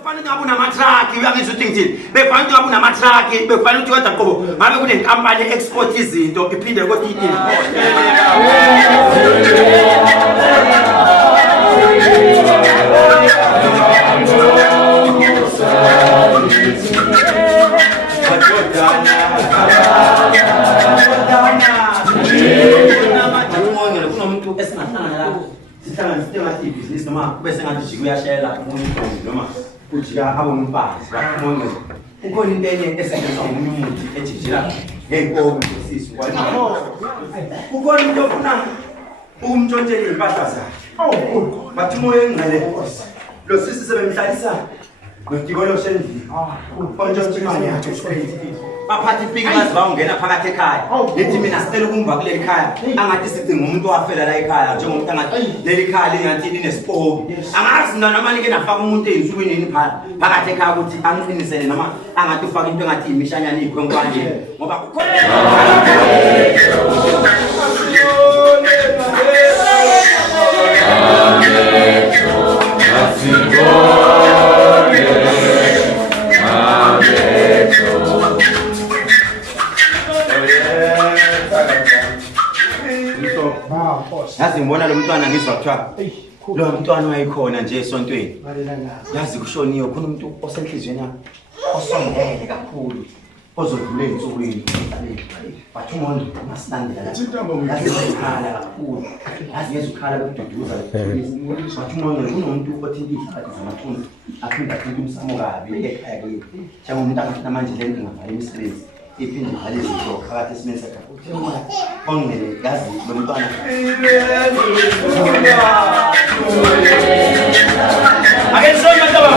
Bekufanele ngabe unamatruck uyangizwa ukuthi ngithini bekufanele ngabe unamatruck bekufanele ukuthi kodwa qobo ngabe kunenkampani export izinto iphinde ukuthi import kunomuntu esingahlangana lapho sihlangana sithengathi ibhizinisi noma bese ngathi jike uyashayela umuntu noma ujika abone umfazi bakhona ukhona into enye esenza umuntu ejijila ngeenkomo sisi ukhona umuntu ofuna umntshontshe impahla zakhe bathi umoya engcele lo sisi sebemhlalisa nodibolo sendli ontshontshe imali yakhe baphathi ipiki bazi bawungena phakathi ekhaya lethi mina sicela ukumva kuleli khaya angathi sicinga umuntu wafela la ekhaya njengomuntu angathi leli khaya lingathi linespoki angazi noma like nafaka umuntu eyinsukwini yini phakathi ekhaya ukuthi angiqinisele noma angathi ufaka into engathi imishanyana ikhwenkwane ngoba kukhona yazi ngibona lo mntwana ngizwa kuthiwa lo mntwana wayikhona nje esontweni yazi kushoniwe khona umuntu osenhlizweni yakhe osondele kakhulu ozodlula ensukwini bathi umuntu masilandela yazi ngizokhala kakhulu yazi ngizokhala beduduza bathi umuntu kunomuntu othinta ihlathi zamathunzi aphinda athinta umsamo kabi ekhaya kini njengomuntu angafuna manje le nto ngavala imisebenzi iphinde ngalezi zinto phakathi esimeni sakhe ongene yazi lo mntwana akensona ntaba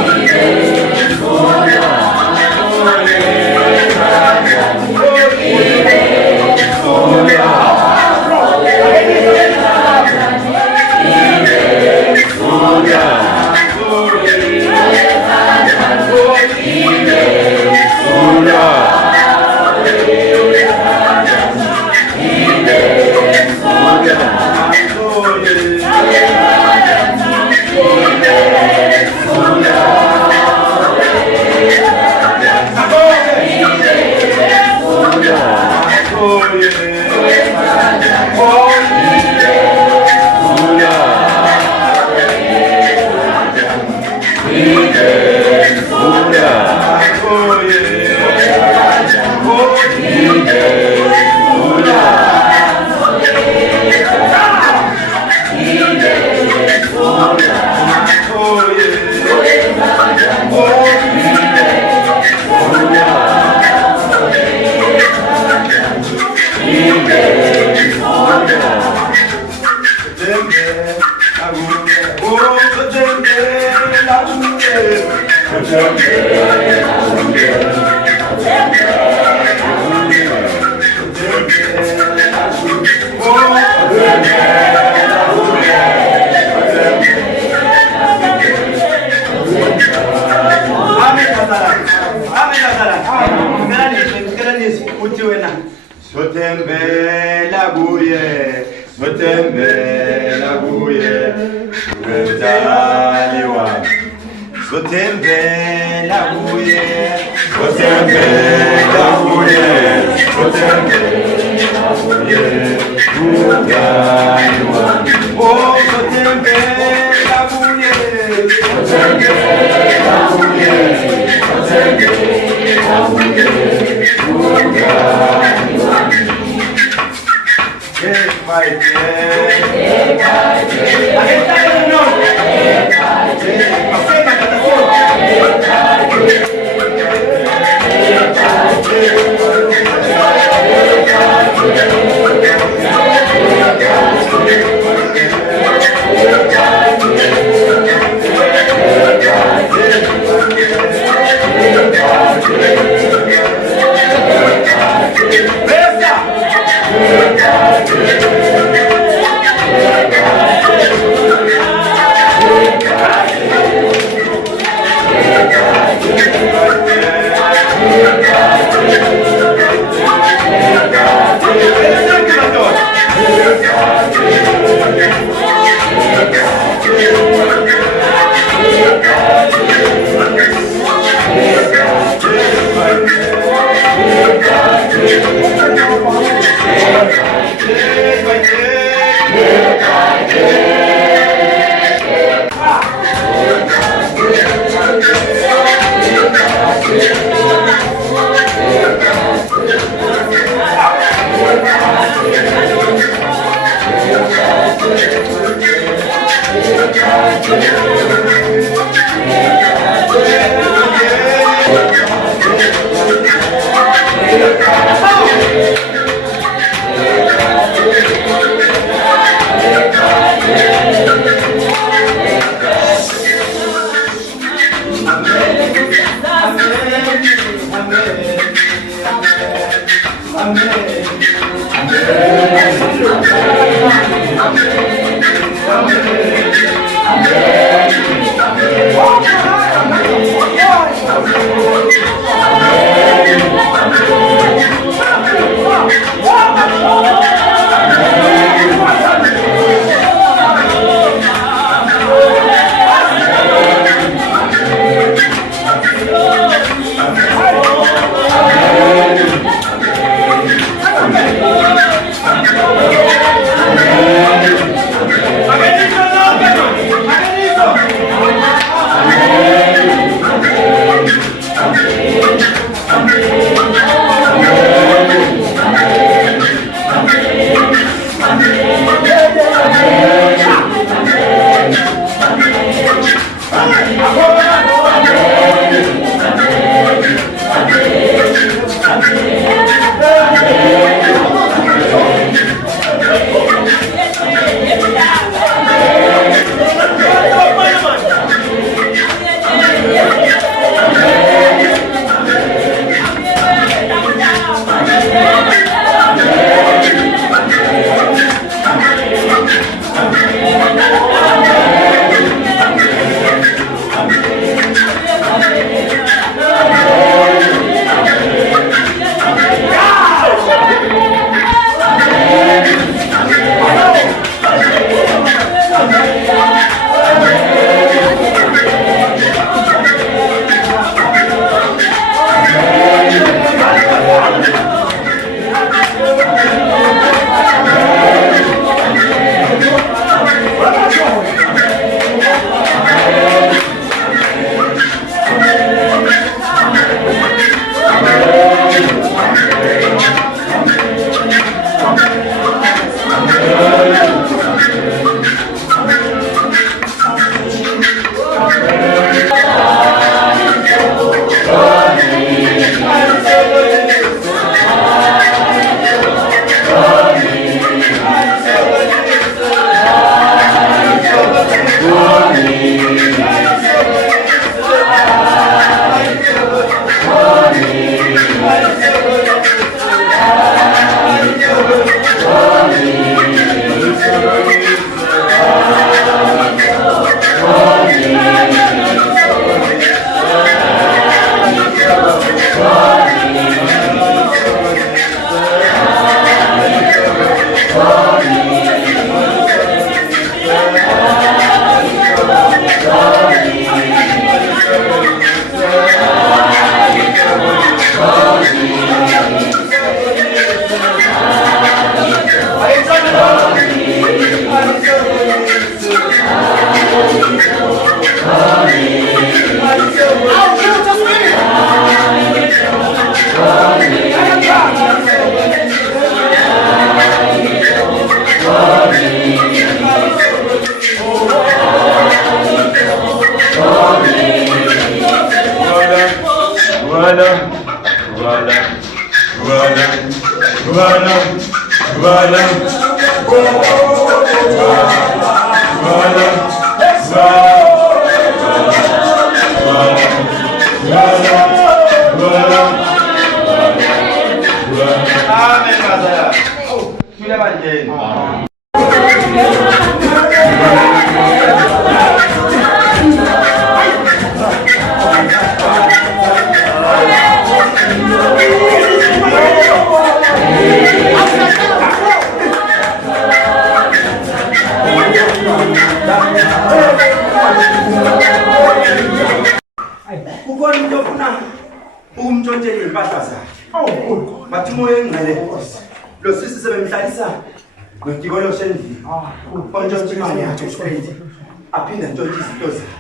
aphinda ntshontshe izinto zakhe.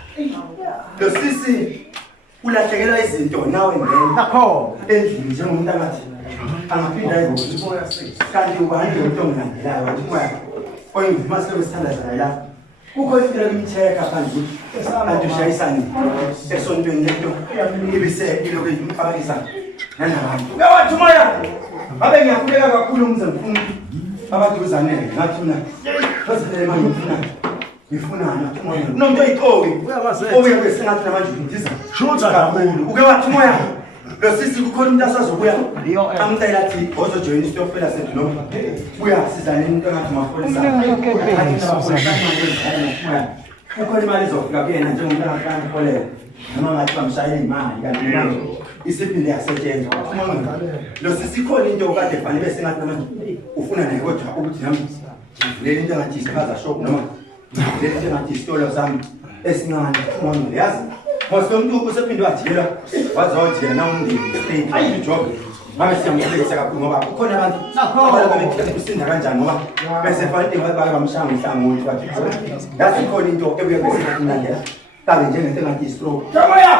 Lo sisi ulahlekelwa izinto nawe ngene nakho endlini njengomuntu angathi angaphinda ayibothi kanti ubani lo muntu ongilandelayo wathi moya oyivuma sesithandaza la kukho impilo kimcheka phansi ukuthi kanti ushayisani esontweni lento ibise iloko imfakisa nanabantu ngawathi moya abe ngiyakubeka kakhulu umze mfundi abaduzanele ngathi mina bazele manje ngifuna unomuntu oyitoki ubuye kwesingathi namanje ngidisa shutha kakhulu uke wathi moya lo sisi kukhona umuntu asazobuya amcela athi ozojoyina isitokfela sethu noma buya sizane into engathi mapolisa kukhona imali ezofika kuyena njengomuntu angafana ukolele noma ngathi bamshayela imali kanti manje isiphinde yasetshenzwa lo sisi khona into okade fanele bese ngathi manje ufuna naye kodwa ukuthi nami leli into engathi isichaza shop noma leli into engathi isitolo sami esincane ungangile yazi Mose umuntu usephinde wajikela wazojela na umndeni ayi job ngabe siyamhlekisa kakhulu ngoba kukhona abantu abakhetha usinda kanjani ngoba bese fanele bake bamshanga ihlangothi bathi yazi khona into ebuye bese ngathi tabe njengento engathi stroke Yomoya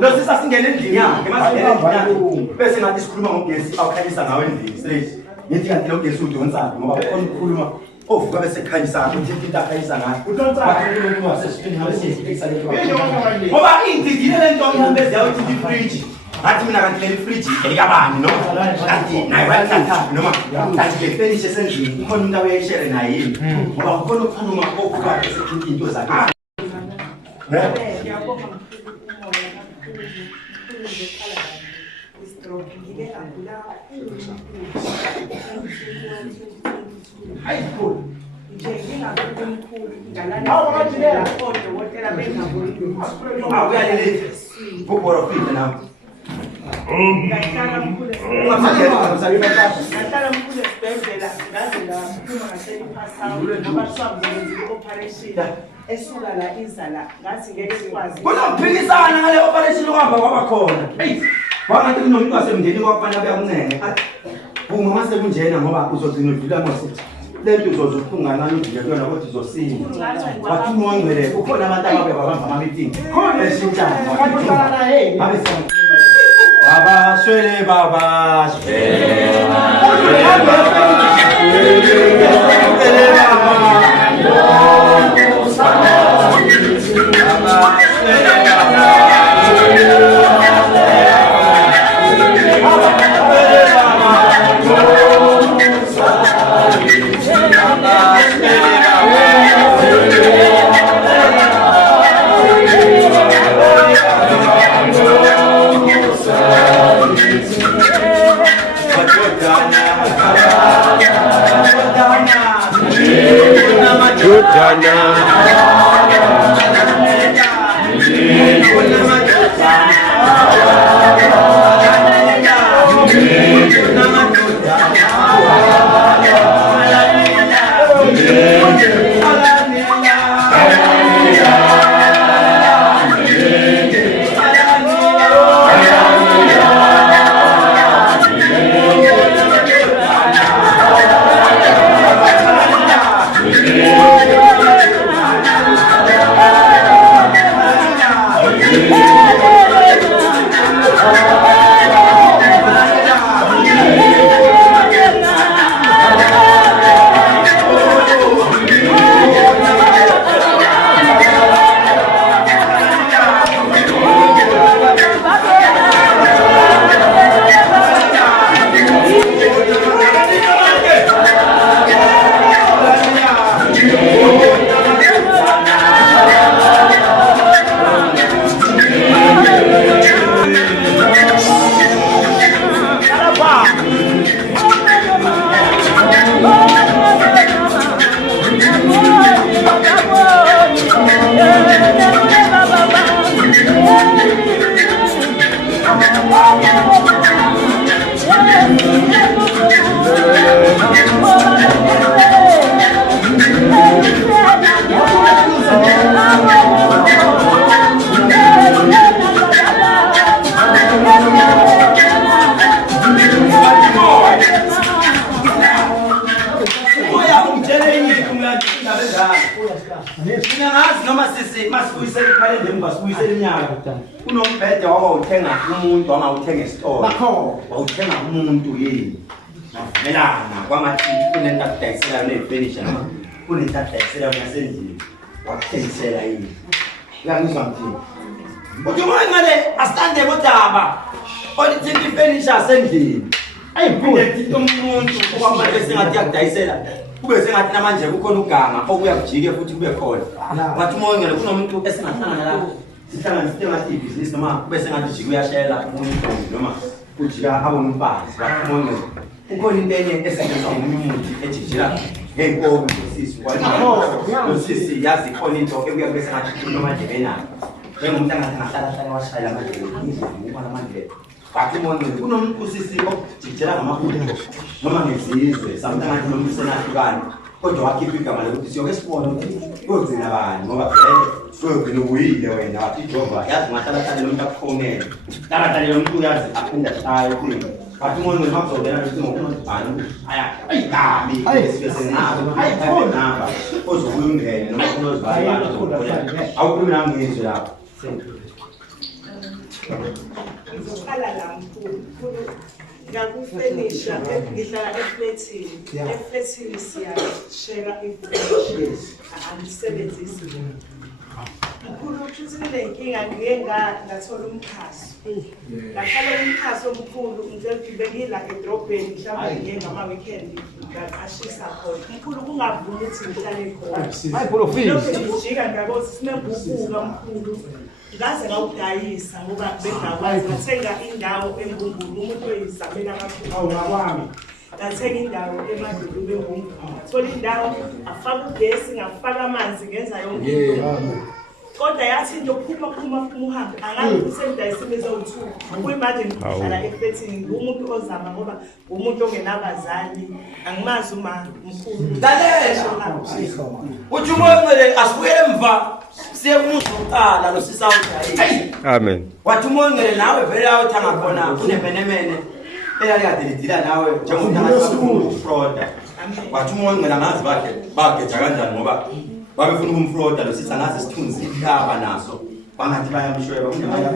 lo sisa singene endlini yakhe masingene endlini bese ngathi sikhuluma ngogesi awukhanyisa ngawe endlini straight ngithi kanti lo gesi udonsaphi ngoba ukhona ukukhuluma ovuka bese khanyisa ukuthi into akhanyisa ngayo udonsaphi lo wasesitini ngabe siyiflexa le ngoba ingidile lento ihambe ziyawothi ifridge ngathi mina kanti le fridge elikabani no kanti naye wayathatha noma kanti le furniture esendlini ukhona umuntu awayeshare naye yini ngoba ukhona ukukhuluma ovuka bese into zakhe esukala izala ngathi ngeke sikwazi kunophikisana ngale operation ohamba kwaba khona wangathi kunomuntu wasemndeni kwafanele beyakuncenge uma mase kunjena ngoba uzogcina udlula mose lento uzozuphunga ngalo uvile kuyona kodwa izosinda wathi umongcele ukhona abantu ababe babamba ama meeting esintana abe abashwele unombhede wawuthenga umuntu wangawuthenga esitolo wawuthenga umuntu yini mavelana kwamathi kunento akudayisela nezifurniture noma kunento akudayisela yasendlini wakuthengisela yini uyangizwa mthini uthi ngale asitande kodaba olithinta ifurniture sendlini ayiphinde umuntu okwamanje sengathi yakudayisela kube sengathi namanje kukhona uganga okuya kujike futhi kube khona ngathi umoya ngale kunomuntu esingahlangana la sihlangana sithi ibhizinisi noma bese ngathi jika uyashayela umuntu intombi noma ujika abone umfazi bakhona ukhona into enye esetshenziswa ngomunye umuntu ejijila ngeenkomo zesisi sisi yazi khona into ebuya bese ngathi noma nje benayo njengomuntu angathi ngahlala washayela amandlela ubona amandlela bathi umuntu kunomuntu usisi ojijela ngamakhulu noma ngezizwe sometimes ngathi nomuntu senahlukana kodwa wakhipha igama lokuthi siyoke sibone ukuthi kugcina bani ngoba kugcina ubuyile wena wathi Jehova yazi ngahlala lo muntu akufonela hlala lo muntu uyazi aphinda shaye ukuthi bathi umuntu makuzobela ukuthi ngokubani ayigami esisesenabo ayibona ozobuya ungene noma unozibala awukhulumi nami ngizwe lapho ngizoqala la mkhulu ngakufenisha ngihlala efletini siyashare information angisebenzisi mkhulu ukuthi le nkinga ngiye ngathola umkhaso ngahlala umkhaso omkhulu ngizobekila edrobheni mhlawumbe ngiye ngama-weekend ngaqashisa khona mkhulu kungavumi ukuthi ngihlale khona ngijika ngiyabona sineguquka mkhulu ngaze ngawudayisa ngoba bengakwazi ngathenga indawo eMbumbulu umuntu oyizamela kakhulu ngathenga indawo eMadlulu eMbumbulu thola indawo afaka ugesi ngafaka amanzi ngenza yonke into kodwa yathi into phuma uhambe angazi usendayisini ezo2 kuyimagine ngihlala efletini ngumuntu ozama ngoba umuntu ongenabazali angimazi uma mkhulu lalela uthi umoyengcwele asibuyele emva siye kumuntu oqala lo sisawudayi Amen. wathi umoyengcwele nawe vele awuthanga khona kunemenemene eyakade lidila nawe njengomuntu angasifuna fraud wathi umoyengcwele angazi bageja kanjani ngoba babefuna ukumfroda lo sisa ngazi sithunzi ikhaba naso bangathi bayamshweba kunabanye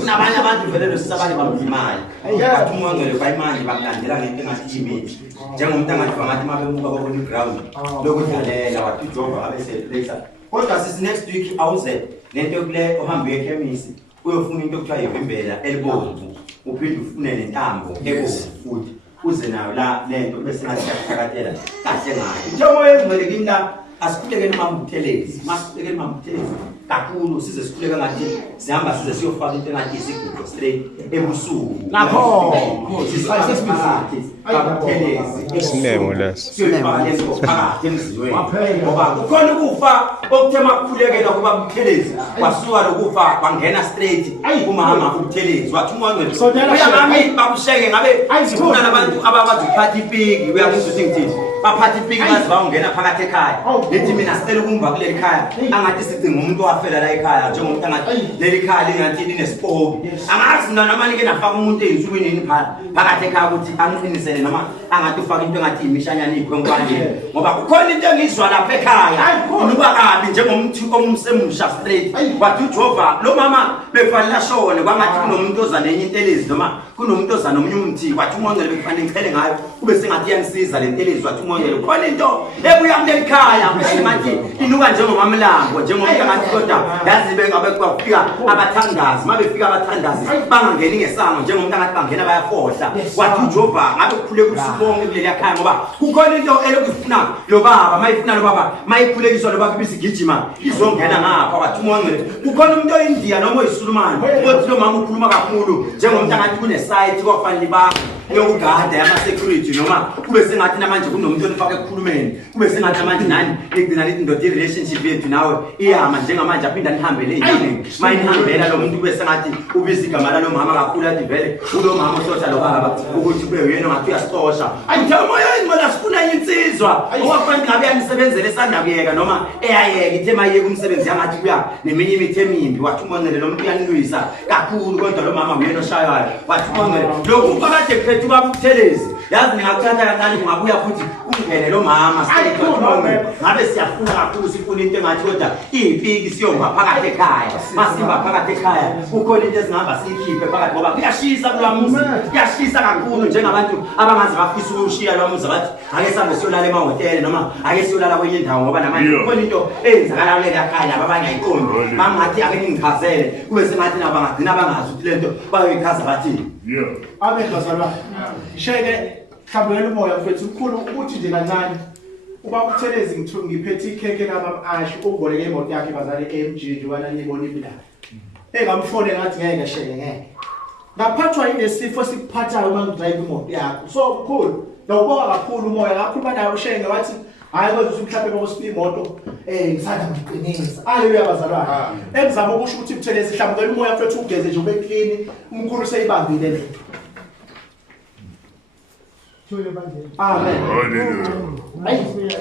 kunabanye abantu vele lo sisa abanye bamdimali wathi umoyengcwele bayimanje bakulandela ngento engathi image njengomuntu angathi bangathi mabemuka babona iground lokudlalela wathi Jehova abeseplacer kodwa sisi next week awuze lento kule ohambe ekhemisi uyofuna into ekuthiwa yivimbela elibomvu uphinde ufune nentambo ebomvu futhi uze nayo la lento bese ngathi yakuthakatela kahle ngayo njengoba engcwele kimi la asikhulekeni Buthelezi masikhulekeni Buthelezi kakhulu size sikhuleka ngathi sihamba size siyofaka into engathi isigugu straight ebusuku Lapho sisayisesibizathi Buthelezi isinemo leso. siyofaka lento phakathi emziweni ngoba kukhona ukufa okuthema kukhulekela kuba Buthelezi kwasuka lokufa kwangena straight kumama Buthelezi wathi umoyengcwele uyamami babusheke ngabe sifuna nabantu abazophatha ipiki uyakuzwa ukuthi ngithini baphatha ipiki bazi bawungena phakathi ekhaya lethi mina sicela ukumva kuleli khaya angathi sicinga umuntu owafela la ekhaya njengomuntu angathi leli khaya lingathi linespoki angazi mina noma nike nafaka umuntu eyinsukwini yini phakathi ekhaya ukuthi angiqinisele noma angathi ufaka into engathi imishanyana ikhwenkwane ngoba kukhona into engizwa lapha ekhaya unuba kabi njengomuntu omsemusha straight wathi uJehova lo mama befanele ashone kwangathi kunomuntu oza nenye intelezi noma kunomuntu oza nomunye umthi wathi umoyengcwele bekufanele ngichele ngayo kube sengathi iyangisiza le ntelezi wathi umoyengcwele khona into ebuya kuleli khaya bese ngathi inuka njengomamlambo njengomuntu angathi kodwa yazi bengabe kwafika abathandazi mabefika abathandazi bangangeni ngesango njengomuntu angathi bangena bayafohla wathi uJehova ngabe kukhuleka usibonke kuleli khaya ngoba kukhona into elokufuna lo baba mayifuna lo baba mayikhulekiswa lo baba bisigijima izongena ngapha wathi umoyengcwele kukhona umuntu oyindiya noma oyisulumane othi lo mama ukhuluma kakhulu njengomuntu angathi kunesite kwafanele ba yokugada yama security noma kube sengathi namanje kunomuntu onifaka ekukhulumeni kube sengathi namanje nani igcina lithi ndoda relationship yethu nawe iyama njengamanje aphinda nihambele yini mayinihambela lo muntu kube sengathi ubiza igama la lo mama kakhulu athi vele ulo mama ososha lo baba ukuthi kube uyena ngathi uyasosha ayithe moya ingcwele sifuna insizwa owafanele ngabe yanisebenzele esanda kuyeka noma eyayeka ithe mayeke umsebenzi yangathi kuya neminye imithi emimbi wathi umonele lo muntu uyanilwisa kakhulu kodwa lo mama uyena oshayayo wathi umonele lokhu phakade phethu Buthelezi yazi ningakuthatha kancane kungabuya futhi ungene lo mama ngabe siyafuna kakhulu sifuna into engathi kodwa ipiki siyomba phakathi ekhaya masimba phakathi ekhaya kukhona into ezingaba siyikhiphe phakathi ngoba kuyashisa kulamuzi kuyashisa kakhulu njengabantu abangazi bafisa ukushiya lwamuzi bathi ake sihambe siyolala emahotela noma ake siyolala kwenye indawo ngoba namanje kukhona into eyenzakala kuleli ekhaya abanye ayiqondi bangathi ake ningichazele kube sengathi nabo bangagcina bangazi ukuthi lento bayoyichaza bathi Amen bazalwa. Sheke mhlawumbe umoya mfethu ukhulu ukuthi nje kancane Ubaba Khehlelezi ngiphethe ikhekhe kaMamashu uboleke imoto yakhe bazali eMjini wala nibona ibulala. Engamfone ngathi ngeke sheke ngeke. Ngaphathwa inesifo sikuphathayo uma ngidrive imoto yakho. So mkhulu, ngiyabonga kakhulu umoya ngakhuluma naye ushenge wathi hayi kwenza mhlawumbe ngokusiphi imoto ngisanda ngiqinisa. Haleluya bazalwane. Engizama ukusho ukuthi Khehlelezi mhlawumbe umoya mfethu ugeze nje ube clean umkhulu seyibambile lento. Amen. Hallelujah.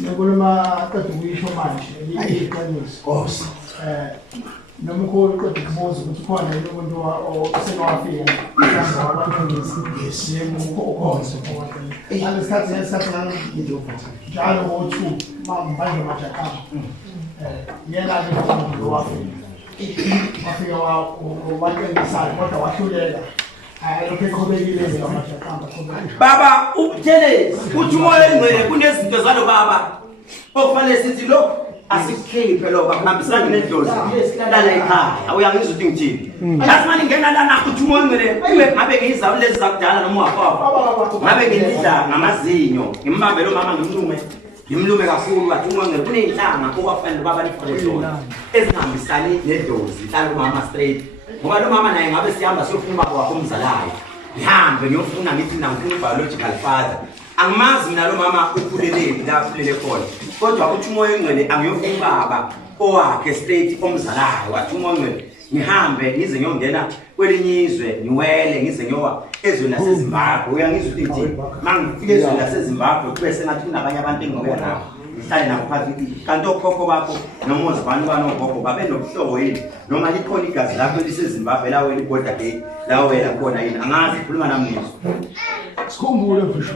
Ngikhuluma qedwe kuyisho manje iqiniso. Nomkhulu qedwe kubuza ukuthi khona yini umuntu osenowafika ukhonze ngesikhathi njalo ngo-2 manje majakama yena-ke umuntu wafika watengisayo kodwa wahluleka. Baba Khehlelezi uthi umoya engcwele kunezinto zalo baba okufanele sithi lo asikhiphe lo akuhambisani nedlozi lana ekhaya uyangizwa ukuthi ngithini yazi manje ngena lana uthi umoya engcwele ngabe ngiyizawu lezi zakudala noma wafaka ngabe ngilidla ngamazinyo ngimbambe lo mama ngimlume kakhulu wathi umoya engcwele kuney'nhlanga okwafanele baba lifake zona ezingahambisani nedlozi hlala umama straight. Ngoba lo mama naye ngabe sihamba siyofuna kwakho umzalayo. Ngihambe ngiyofuna ngithi mina ngifuna biological father. Angimazi mina lo mama ukhuleleni la ukhulele khona. Kodwa uthi umoya engcwele angiyofuna baba owakhe straight omzalayo. Wathi umoya engcwele ngihambe ngize ngiyongena kwelinye izwe ngiwele ngize ngiyowa ezweni laseZimbabwe. Uyangizwa ukuthi ngithini? Mangifike ezweni laseZimbabwe kube sengathi kunabanye abantu engizobe nabo. Ngihlale nabo phakathi kanti okhokho bakho noma uzibani banogogo babe nobuhlobo yini noma likhona igazi lakho liseZimbabwe la wena iborder gate la wena khona yini angazi khuluma nami ngizwe sikhumbule mfisho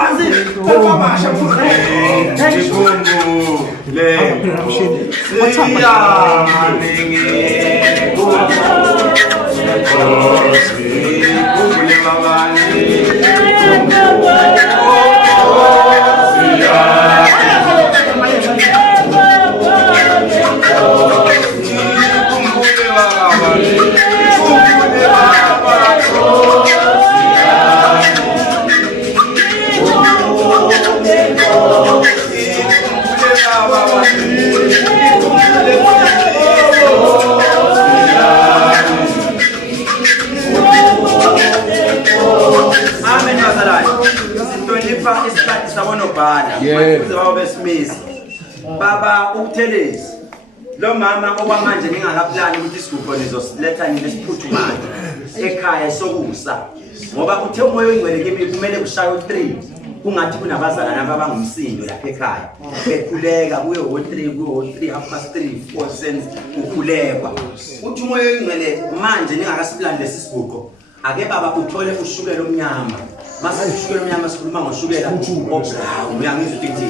azi kwamasha Baba Khehlelezi lo mama okwamanje ngingakaplani ukuthi isigubho nizosiletha nini esiphuthumayo ekhaya sokusa ngoba uthe umoya engcwele kimi kumele kushaye u3 kungathi kunabazalwane abangumsindo lapha ekhaya bekhuleka kuye o3 kuye o3 3 4 cents ukhulekwa uthi umoya engcwele manje ningakasiplani lesi sigubho ake baba uthole ushukela omnyama mase ushukela omnyama sikhuluma ngoshukela obrown uyangizwa ukuthi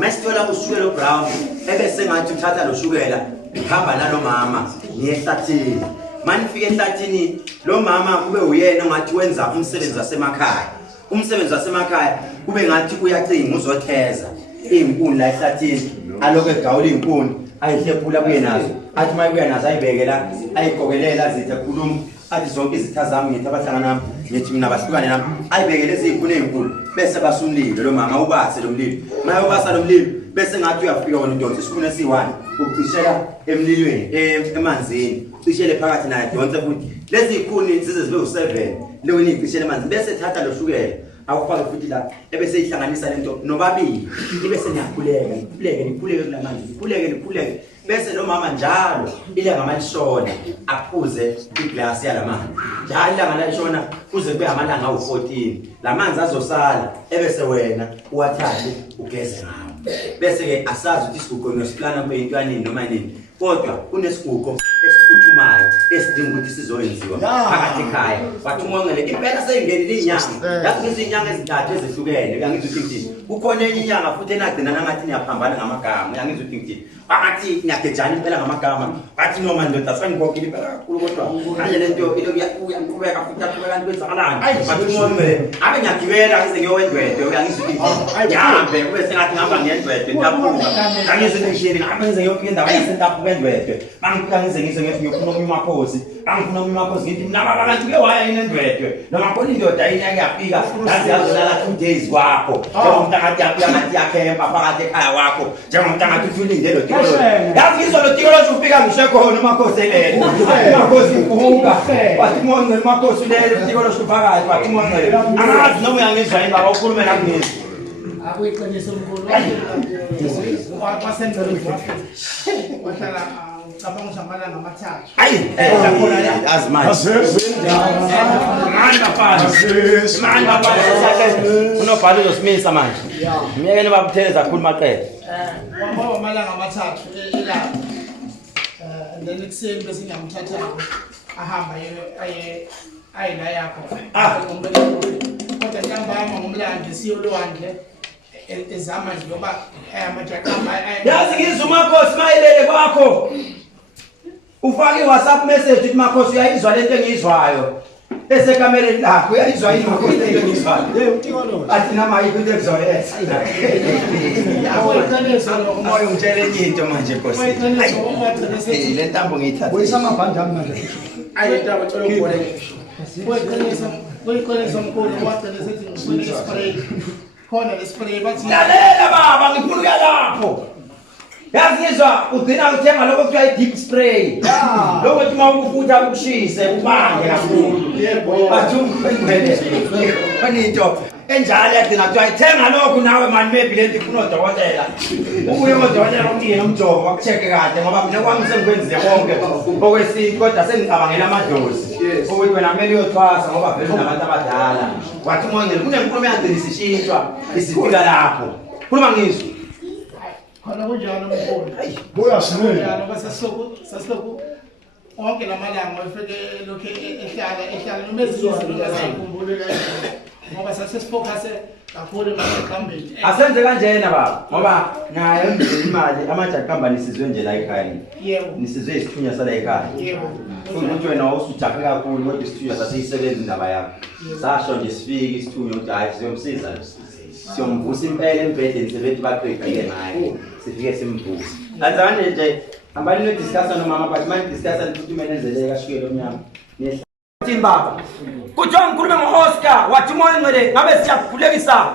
mesithola ushukela obrown ebese ngathi uthatha lo shukela ngihamba nalo mama niye ehlathini manifike ehlathini lo mama kube uyena ongathi wenza umsebenzi wasemakhaya kube ngathi uyacinga uzotheza izinkuni la ehlathini aloke egawula izinkuni ayihlephula kuye nazo athi maye nazo ayibeke la ayigokelela zithe khuluma athi zonke izitha zami ngithi abahlangana nami ngithi mina bahlukane nami ayibeke lezi izinkuni ezinkulu bese basumlilo lo mama ubase lo mlilo maye ubasa lo mlilo bese ngathi uyafika wona idonse isikhuni esi1 ukucishela emlilweni emanzini cishele phakathi naye donse futhi lezi izikhuni size zibe u7 leyo icishele emanzini bese thatha lo shukela awufaka futhi la ebese ihlanganisa lento nobabili ibese niyakhuleka nikhuleke kulamanzi nikhuleke bese lo mama njalo ilanga malishona aphuze iglasi yalamanzi njalo ilanga malishona kuze kube amalanga awu14 lamanzi azosala ebese wena uwathathe ugeze ngawo bese ke asazi ukuthi isigugo ngesiplana kweyintwanini noma nini kodwa kunesigugo esiphuthumayo esidinga ukuthi sizoyenziwa phakathi ekhaya bathi umongele impela seyingenile inyanga yathi izinyanga ezintathu ezihlukene uyangizwa ukuthi kukhona enye inyanga futhi enagcina nangathi niyaphambana ngamagama uyangizwa ukuthi bathi niyagejana impela ngamagama bathi noma ndoda sangikhokile impela kakhulu kodwa manje lento uyaqhubeka futhi aqhubeka kanti kwenzakalani bathi umongele abe ngiyagibela ngize ngiyowendwedwe uyangizwa ukuthi ngihambe kube sengathi ngihamba ngiyendwedwe ndaphuka angizwe ngishini ngabe ngize ngiyofika endaweni yasentaphuka endwedwe mangifika ngize ngiyofuna angifuna uMakosi angifuna uMakosi ngithi mina abantu ke waya inendwedwe noma khona indoda yini yafika yazi yazolala 2 days kwakho njengomuntu akathi yabuya ngathi yakhempa phakathi ekhaya wakho njengomuntu angathi uthulinde lo tikolo yazi ngizolo tikolo ufika ngisho khona uMakosi lele uMakosi ubuka wathi monge uMakosi lele tikolo uphakathi wathi monge angazi noma uyangizwa yini baba ukhulume nakungizwa akuyiqinisa umkhulu wasenza wahlala cabanga uzamalanga amathathu hayi khona la azimanje manje unobhalo uzosimisa manje miyekeni babutheleza kakhulu maqedwe wamba amalanga amathathu ila and then ekuseni bese ngiyamthatha ahamba aye la yakho kodwa ntambama ngomlando siyolwandle ezama nje ngoba amajakamba yazi ngizwa uMakosi mayelele kwakho ufake WhatsApp message uthi Makosi uyayizwa lento engizwayo esekameleni lakho uyayizwa yini Makosi lento engizwayo athi nama yikho ekuzolesa umoya ungitshele into manje Nkosi le ntambo ngiyithatha uyisamabhanda manje ayitaba cela ukuboleka Weqinisa umkhulu wagcina sethi ngifuna spray khona le spray bathi lalela baba ngifuna ukuya lapho yazi ngizwa ugcina uthenga lokho kuthiwa i-deep spray lokho uthi uma ukufutha ukushise ubange kakhulu bathi ungibhele into enjalo yagcina kuthiwa ithenga lokhu nawe mani maybe lento ifuna odokotela ubuye kodokotela ukuthi yena umjovo wakucheck kahle ngoba mina kwami sengikwenzile konke okwesintu kodwa sengicabangela amadosi ukuthi wena kumele uyothwasa ngoba vele unabantu abadala wathi mongela kunenkulumo yagcina isishintshwa isifika lapho khuluma ngizwe khona kunjalo umkhulu Buya sinene. ngoba sasiloku onke lamalanga ufike lokho ehlala noma ezizwe ngasayikhumbule kanjalo ngoba sasesifocus kakhulu emaqambeni asenze kanjena baba ngoba naye imali amajaji company sizwe nje la ekhaya yebo nisizwe isithunya sala ekhaya yebo ukuthi wena wawusujahe kakhulu kodwa isithunya sasiyisebenza indaba yakho sasho nje sifike isithunya ukuthi hayi siyomsiza siyomvusa impela embhedeni sebethi baqeqile naye sifike simvusa azane nje ambani no discuss nomama but manje discuss ukuthi umenenzeleka shukela omnyama nehlathini baba kuthiwa ngikhulume ngo-Oscar wathi umoya ngcwele ngabe siyakukhulekisa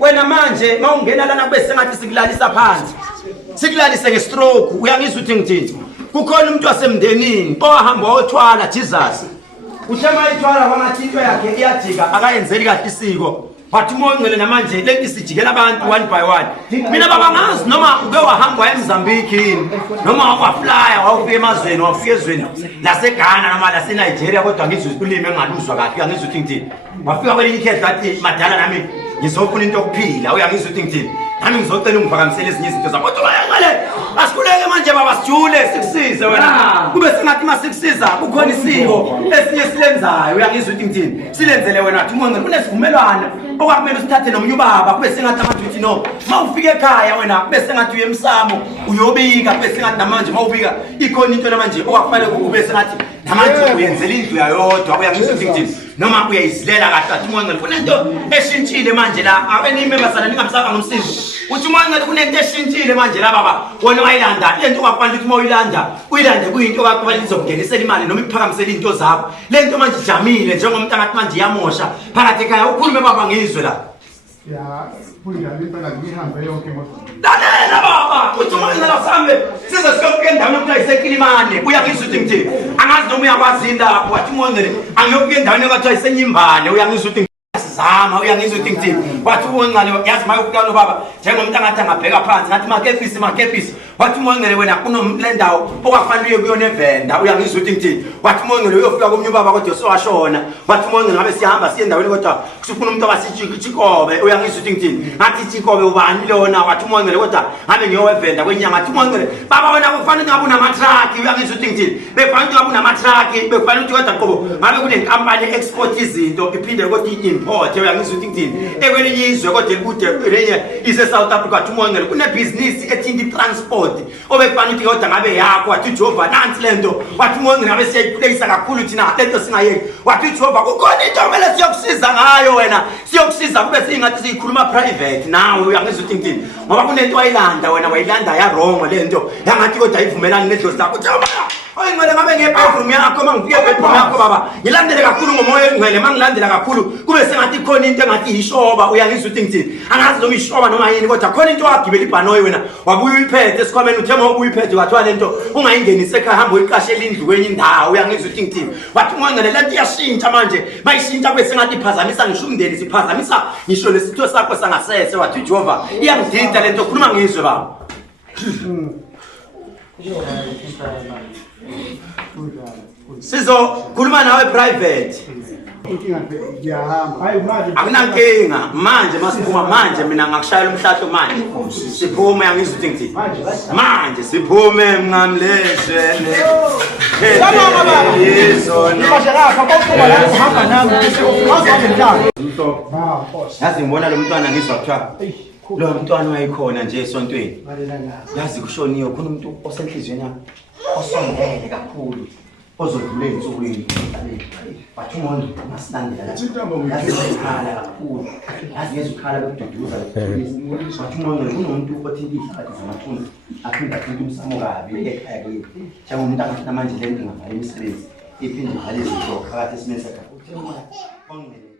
wena manje mawungena lana kube sengathi sikulalisa phansi sikulalise nge-stroke uyangizwa ukuthi ngithini kukhona umuntu wasemndenini owahamba wayothwala Jesus uthe mayithwala kwamathinto yakhe iyajika akayenzeli kahle isiko wathi umoya ngcwele namanje lento isijikela abantu one by one mina baba ngazi noma uke wahamba waya eMozambique yini noma waflya wawufika emazweni wafika ezweni laseGhana noma laseNigeria kodwa ngizwe ulimi engaluzwa kahle uyangizwa ukuthi ngithini wafika kwelinye ikhehle athi madala nami ngizofuna into yokuphila uyangizwa ukuthi ngithini nami ngizocela ungivakamisele ezinye izinto zakho kodwa bayaqale asikhuleke manje baba sijule sikusize wena kube singathi masikusiza kukhona isiko esinye silenzayo uyangizwa ukuthi ngithini silenzele wena athi umonge kunesivumelwano okwakumele usithathe nomnye ubaba kube sengathi amaduthi no mawufika ekhaya wena kube sengathi uye emsamo uyobika kube sengathi namanje mawubika ikhona into namanje okwakufanele kube sengathi namanje uyenzela indlu yayodwa uyangizwa ukuthi ngithini noma uyayizilela kahle athi umonge kunento eshintshile manje la abenimembasana ningamsaka ngomsizi uthi umonge kunento eshintshile manje la baba wona wayilanda lento okwakufanele ukuthi uyilande kuyinto okwakufanele izokungenisela imali noma iphakamisela into zakho lento manje ijamile njengomuntu angathi manje iyamosha phakathi ekhaya ukhulume baba ngizwe la Ya, puya impela ngihambe yonke moto. lalela baba uthi umonge lasambe size sikufike endaweni yokuthi ayisekilimane uyangizwa ukuthi ngithini angazi noma uyakwazi indaba wathi umonge angiyofika endaweni yokuthi ayisenyimbane uyangizwa ukuthi zama uyangizwa ukuthi ngithini wathi uwongcane yazi mayofika lo baba njengomuntu angathi angabheka phansi ngathi makepisi wathi uMongcele wena kunomlendawo okwafanele uye kuyona evenda uyangizwa ukuthi ngithini wathi uMongcele uyofika komnye ubaba kodwa sowashona wathi uMongcele ngabe sihamba siye endaweni kodwa kusifuna umuntu abasijikobe uyangizwa ukuthi ngithini ngathi ijikobe ubani lona wathi uMongcele kodwa ngabe ngiyowevenda kwenyanga wathi uMongcele baba wena kufanele ngabe unamatraki uyangizwa ukuthi ngithini befanele ngabe unamatraki befanele ukuthi kodwa qobo ngabe kunenkampani export izinto iphinde kodwa import uyangizwa ukuthi ngithini ekwelinye izwe kodwa elikude lenye ise South Africa wathi uMongcele kunebusiness ethinta itransport obefanele ukuthi kodwa ngabe yakho wathi uJehova nansi lento wathi uMongcele ngabe siyayiplace kakhulu thina lento singayeki wathi uJehova kukhona into kumele siyokusiza ngayo wena siyokusiza kube singathi siyikhuluma private nawe uyangizwa ukuthi ngithini ngoba kunento wayilanda wena wayilanda ya wrong lento yangathi kodwa ayivumelani nedlozi lakho oyingcwele ngabe ngebedroom yakho mangifike ebedroom yakho baba ngilandele kakhulu ngomoya engcwele mangilandela kakhulu kube sengathi khona into engathi ishoba uyangizwa ukuthi ngithini angazi noma ishoba noma yini kodwa khona into wagibela ibhanoyi wena wabuya uyiphethe esikhwameni uthe uma ubuya uyiphethe wathiwa lento ungayingenise ekhaya hamba uyiqashela indlu kwenye indawo uyangizwa ukuthi ngithini wathi ungcwele lento iyashintsha manje mayishintsha kube sengathi iphazamisa ngisho umndeni siphazamisa ngisho lesitho sakho sangasese wathi Jehova iyangidida lento khuluma ngizwe baba sizokhuluma nawe private akunankinga manje masiphuma manje mina ngakushayela umhlahlo manje siphume yangizwa ukuthi ngithini manje siphume mngamleshe yazi ngibona lo mntwana ngizwa kuthiwa lo mntwana wayikhona nje esontweni yazi kushoniwe khona umuntu osenhlizweni yakhe osondele kakhulu ozodlula ensukwini bathi umuntu masilandela yazi ukhala kakhulu yazi ngezukhala bekududuza bathi umuntu kunomuntu othinta izikhathi zamathunzi aphinda aphinda umsamo kabi ekhaya kini njengomuntu angathi manje lento ngavale imisebenzi iphinde ivale izinto phakathi esimeni sakhe